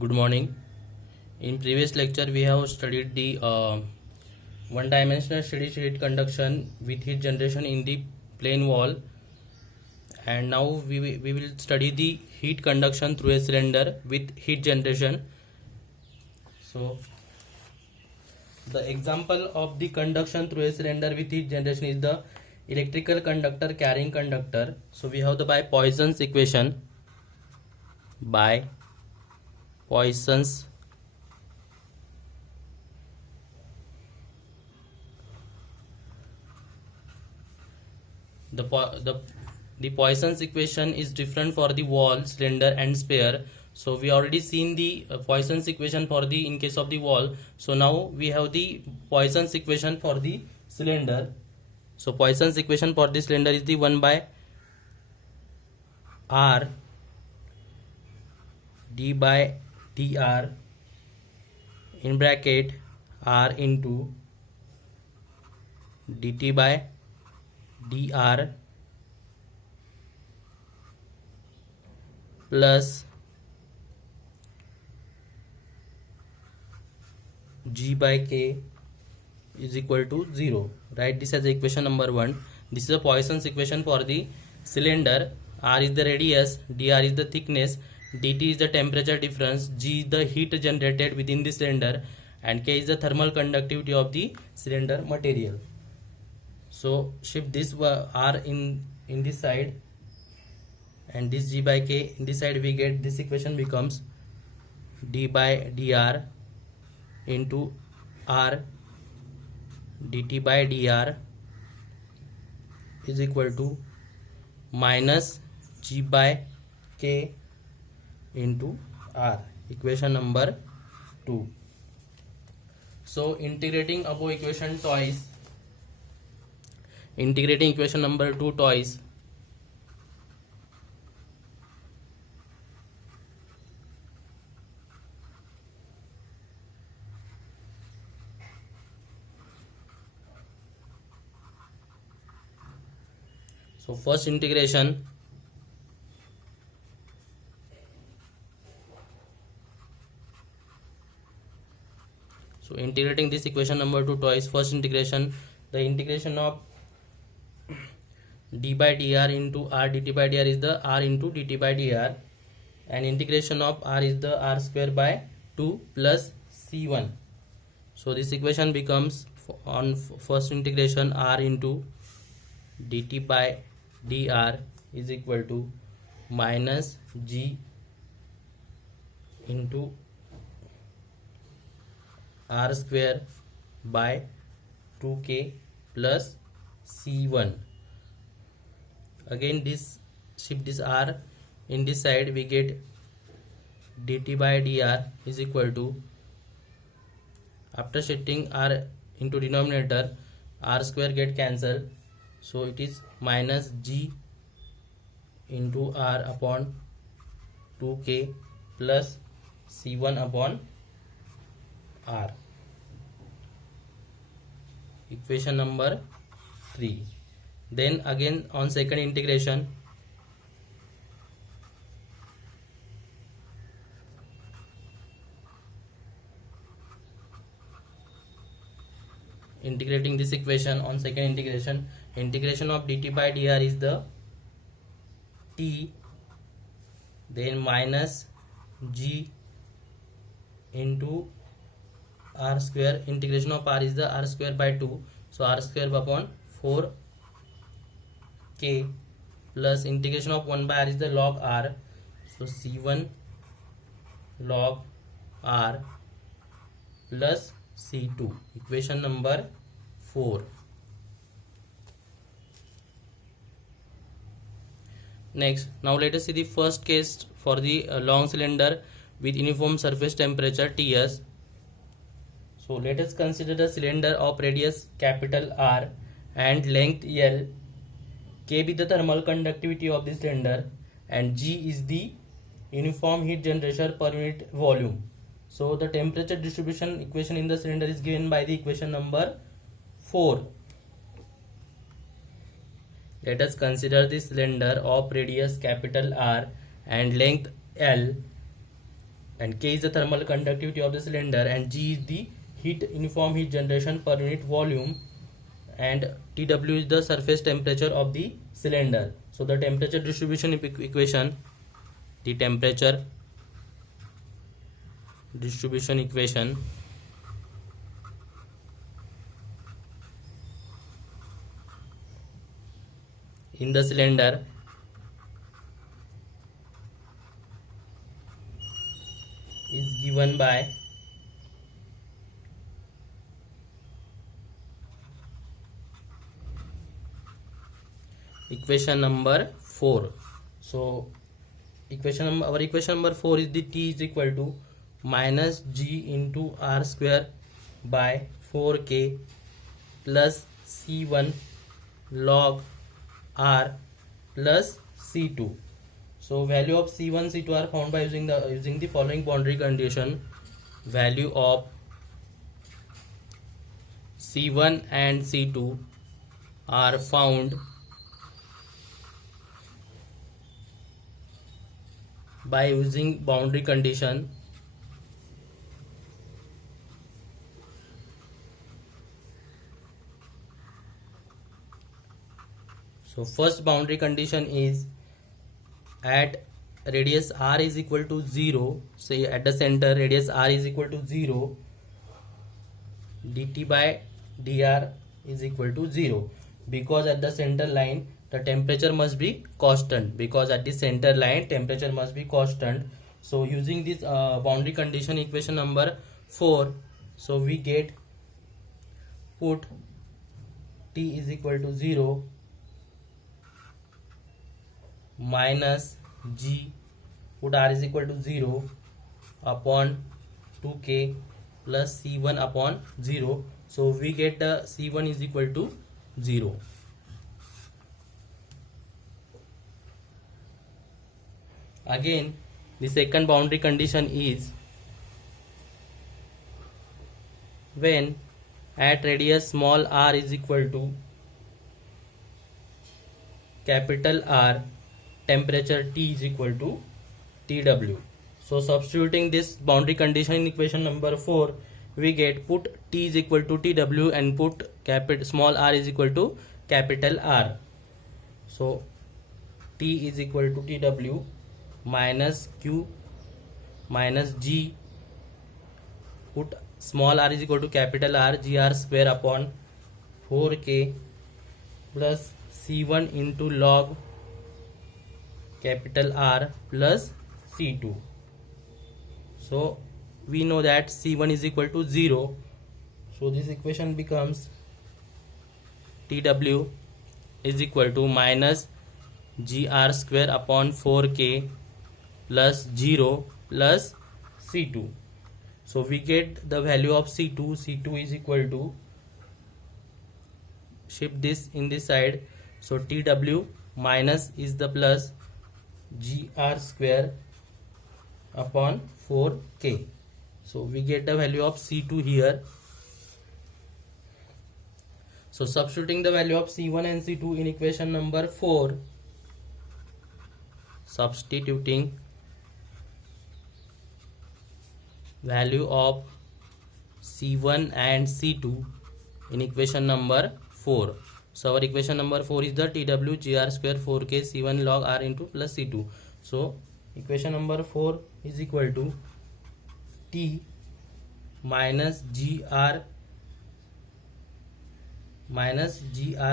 Good morning. In previous lecture, we have studied the one-dimensional steady state conduction with heat generation in the plane wall, and now we will study the heat conduction through a cylinder with heat generation. So, the example of the conduction through a cylinder with heat generation is the electrical conductor carrying conductor. So, we have the by Poisson's equation. By Poisson's the Poisson's equation is different for the wall, cylinder and sphere. So we already seen the Poisson's equation for the in case of the wall. So now we have the Poisson's equation for the cylinder. So Poisson's equation for the cylinder is the 1 by r d by dr in bracket r into dt by dr plus g by k is equal to 0. Write this as equation number 1. This is a Poisson's equation for the cylinder. R is the radius, dr is the thickness, dt is the temperature difference, g is the heat generated within the cylinder, and k is the thermal conductivity of the cylinder material. So shift this r in this side and this g by k in this side, we get this equation becomes d by dr into r dt by dr is equal to minus g by k into r, equation number 2. So integrating above equation twice, integrating equation number 2 twice, so first integration, so integrating this equation number 2 twice, first integration, the integration of d by dr into r dt by dr is the r into dt by dr, and integration of r is the r square by 2 plus c1. So this equation becomes on first integration r into dt by dr is equal to minus g into r square by 2k plus c1. Again this shift this r in this side, we get dt by dr is equal to, after shifting r into denominator, r square get cancelled, so it is minus g into r upon 2k plus c1 upon r, equation number 3. Then again on second integration, integrating this equation on second integration, integration of dt by dr is the t, then minus g into r square, integration of r is the r square by 2, so r square upon 4 k plus integration of 1 by r is the log r, so c1 log r plus c2, equation number 4. Next, now let us see the first case for the long cylinder with uniform surface temperature Ts. So let us consider the cylinder of radius capital R and length L. K be the thermal conductivity of the cylinder and G is the uniform heat generation per unit volume. So the temperature distribution equation in the cylinder is given by the equation number 4. Let us consider the cylinder of radius capital R and length L and K is the thermal conductivity of the cylinder, and G is the uniform heat generation per unit volume, and TW is the surface temperature of the cylinder. So the temperature distribution equation, the temperature distribution equation in the cylinder is given by equation number 4. So our equation number 4 is the T is equal to minus G into R square by 4K plus C1 log R plus C2. So value of C1 C2 are found by using the following boundary condition. Value of C1 and C2 are found by using boundary condition So first boundary condition is at radius r is equal to 0, say at the center radius r is equal to 0, dt by dr is equal to 0, because at the center line the temperature must be constant, So using this boundary condition equation number 4, so we get put T is equal to 0 minus G, put R is equal to 0 upon 2K plus C1 upon 0. So we get the C1 is equal to 0. Again, the second boundary condition is when at radius small r is equal to capital R, temperature T is equal to TW. So substituting this boundary condition in equation number 4, we get put T is equal to TW and put small r is equal to capital R. So T is equal to TW minus Q minus G, put small r is equal to capital R, GR square upon 4K plus C1 into log capital R plus C2. So we know that C1 is equal to 0. So this equation becomes TW is equal to minus GR square upon 4K plus 0 plus C2. So we get the value of C2. C2 is equal to, shift this in this side, so TW minus is the plus GR square upon 4K. So we get the value of C2 here. So substituting the value of C1 and C2 in equation number 4, substituting value of C1 and C2 in equation number 4. So our equation number 4 is the TW GR square 4K C1 log R into plus C2. So equation number 4 is equal to T minus GR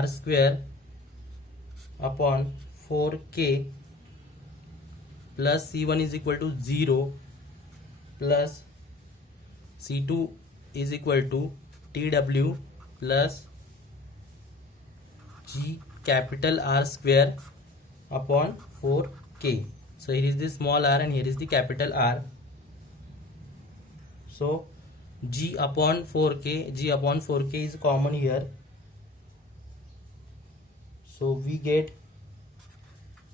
square upon 4K plus C1 is equal to 0 plus C2 is equal to TW plus G capital R square upon 4K. So here is the small r and here is the capital R. So G upon 4K is common here. So we get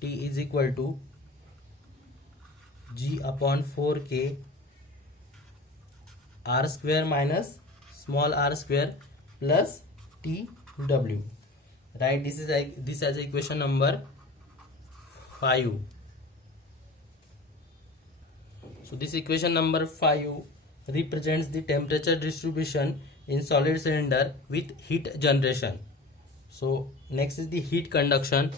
T is equal to G upon 4K R square minus small r square plus TW. Right, this is like this as equation number 5. So this equation number 5 represents the temperature distribution in solid cylinder with heat generation. So next is the heat conduction.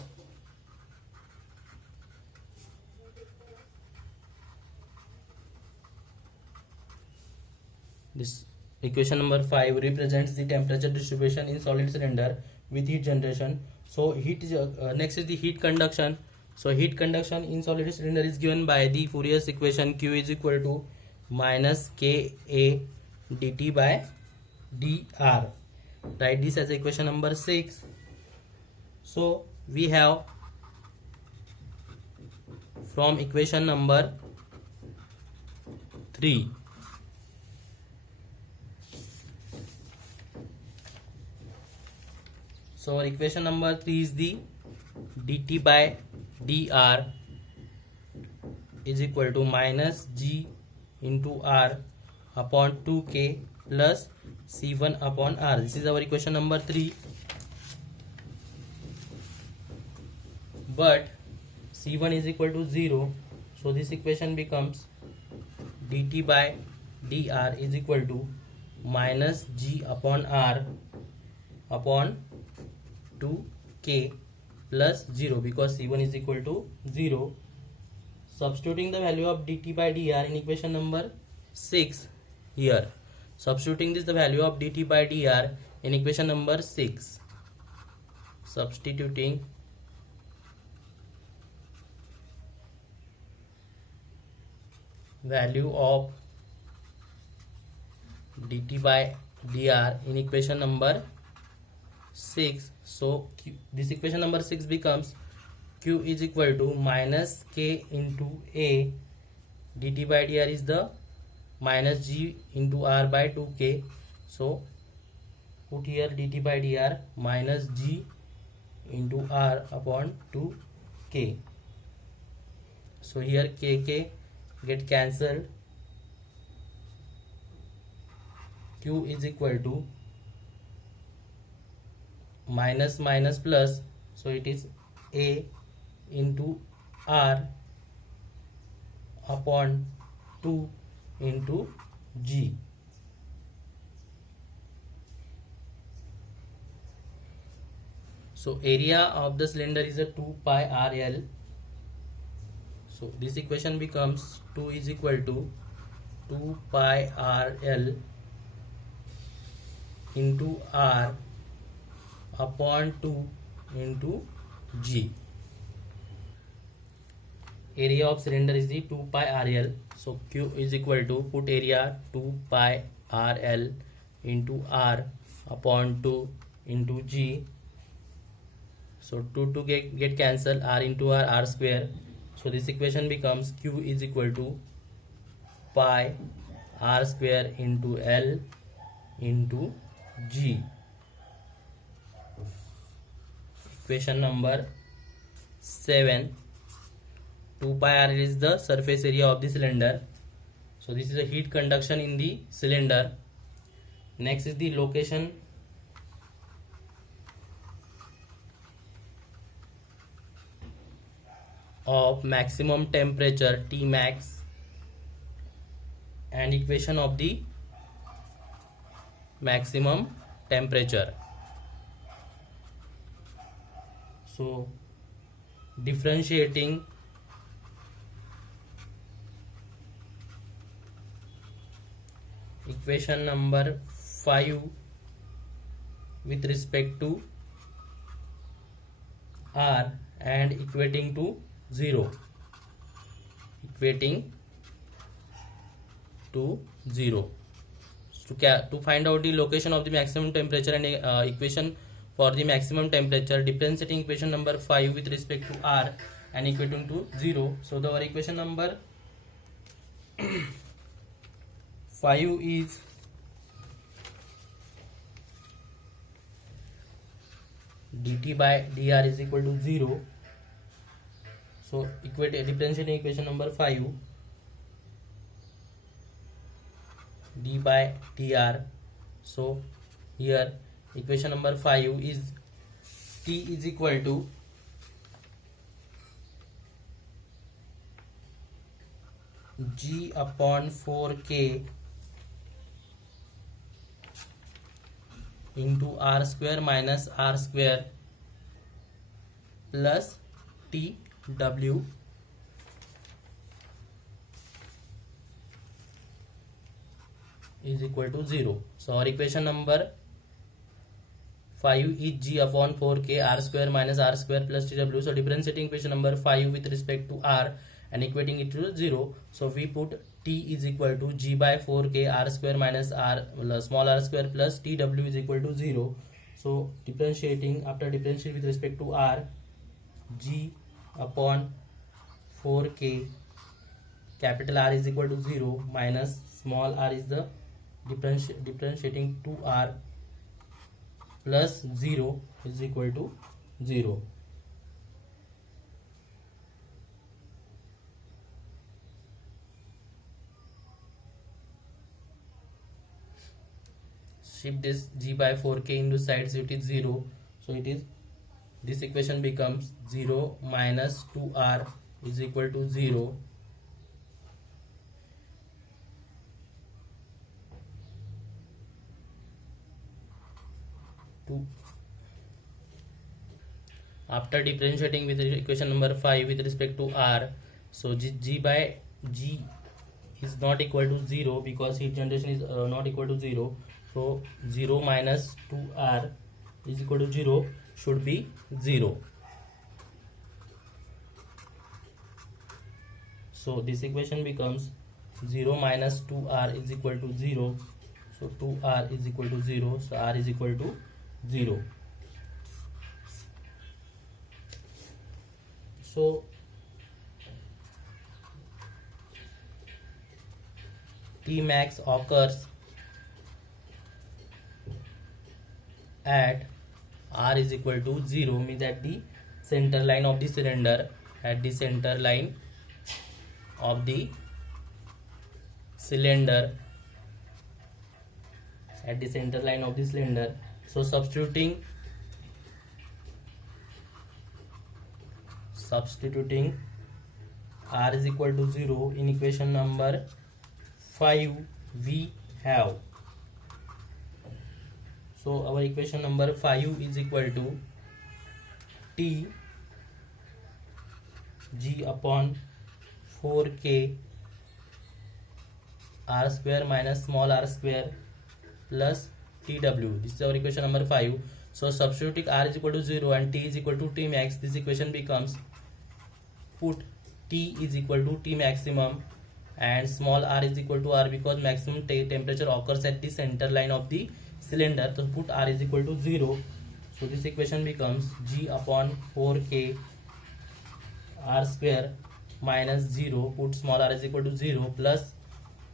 This equation number 5 represents the temperature distribution in solid cylinder with heat generation. So next is the heat conduction. So heat conduction in solid cylinder is given by the Fourier's equation Q is equal to minus Ka dt by dr. Write this as equation number 6. So we have from equation number 3. So our equation number 3 is the dt by dr is equal to minus g into r upon 2k plus c1 upon r. This is our equation number 3. But c1 is equal to 0. So this equation becomes dt by dr is equal to minus g upon r upon 2k plus 0, because c1 is equal to 0. Substituting the value of dt by dr in equation number 6 here. Substituting this the value of dt by dr in equation number 6. Substituting value of dt by dr in equation number 6. So this equation number 6 becomes q is equal to minus k into a dt by dr is the minus g into r by 2k. So put here dt by dr minus g into r upon 2k. So here kk get cancelled. Q is equal to minus minus plus, so it is a into r upon 2 into g. So area of the cylinder is a 2 pi rl. So this equation becomes 2 is equal to 2 pi rl into r upon 2 into g. Area of cylinder is the 2 pi rl. So q is equal to, put area 2 pi rl into r upon 2 into g. So 2 to get cancelled, r into r square. So this equation becomes q is equal to pi r square into l into g. Equation number 7. 2 pi r is the surface area of the cylinder. So this is a heat conduction in the cylinder. Next is the location of maximum temperature T max and equation of the maximum temperature. So differentiating equation number 5 with respect to r and equating to 0, equating to 0. To find out the location of the maximum temperature and equation for the maximum temperature, differentiating equation number 5 with respect to r and equating to 0. So our equation number 5 is dt by dr is equal to 0. So differentiating equation number 5, d by dr. So here equation number 5 is T is equal to G upon 4K into R square minus R square plus TW is equal to 0. So our equation number 5 is G upon 4K R square minus R square plus TW. So differentiating equation number 5 with respect to R and equating it to 0. So we put T is equal to G by 4K R square minus R small r square plus TW is equal to 0. So differentiating, after differentiating with respect to R, G upon 4K capital R is equal to 0 minus small r is the differentiating to R plus 0 is equal to 0. Shift this G by 4K into sides, it is 0. So it is, this equation becomes 0 minus 2R is equal to 0. After differentiating with equation number 5 with respect to R, so G by G is not equal to 0 because heat generation is not equal to 0. So 0 minus 2R is equal to 0 should be 0. So this equation becomes 0 minus 2R is equal to 0. So 2R is equal to 0. So R is equal to 0. So T max occurs at R is equal to 0, means at the center line of the cylinder, at the center line of the cylinder, at the center line of the cylinder. So substituting R is equal to 0 in equation number 5 we have. So our equation number 5 is equal to T G upon 4K R square minus small r square plus TW. This is our equation number 5. So substituting R is equal to 0 and T is equal to T max, this equation becomes, put T is equal to T maximum and small r is equal to R because maximum temperature occurs at the center line of the cylinder. So put R is equal to 0. So this equation becomes G upon 4K R square minus 0, put small r is equal to 0 plus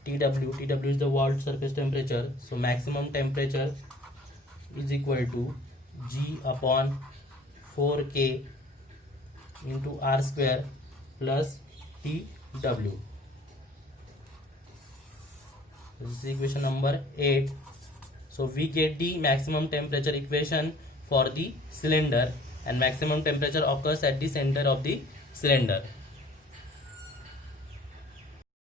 TW is the wall surface temperature. So maximum temperature is equal to G upon 4K into R square plus TW. This is equation number 8. So we get the maximum temperature equation for the cylinder, and maximum temperature occurs at the center of the cylinder.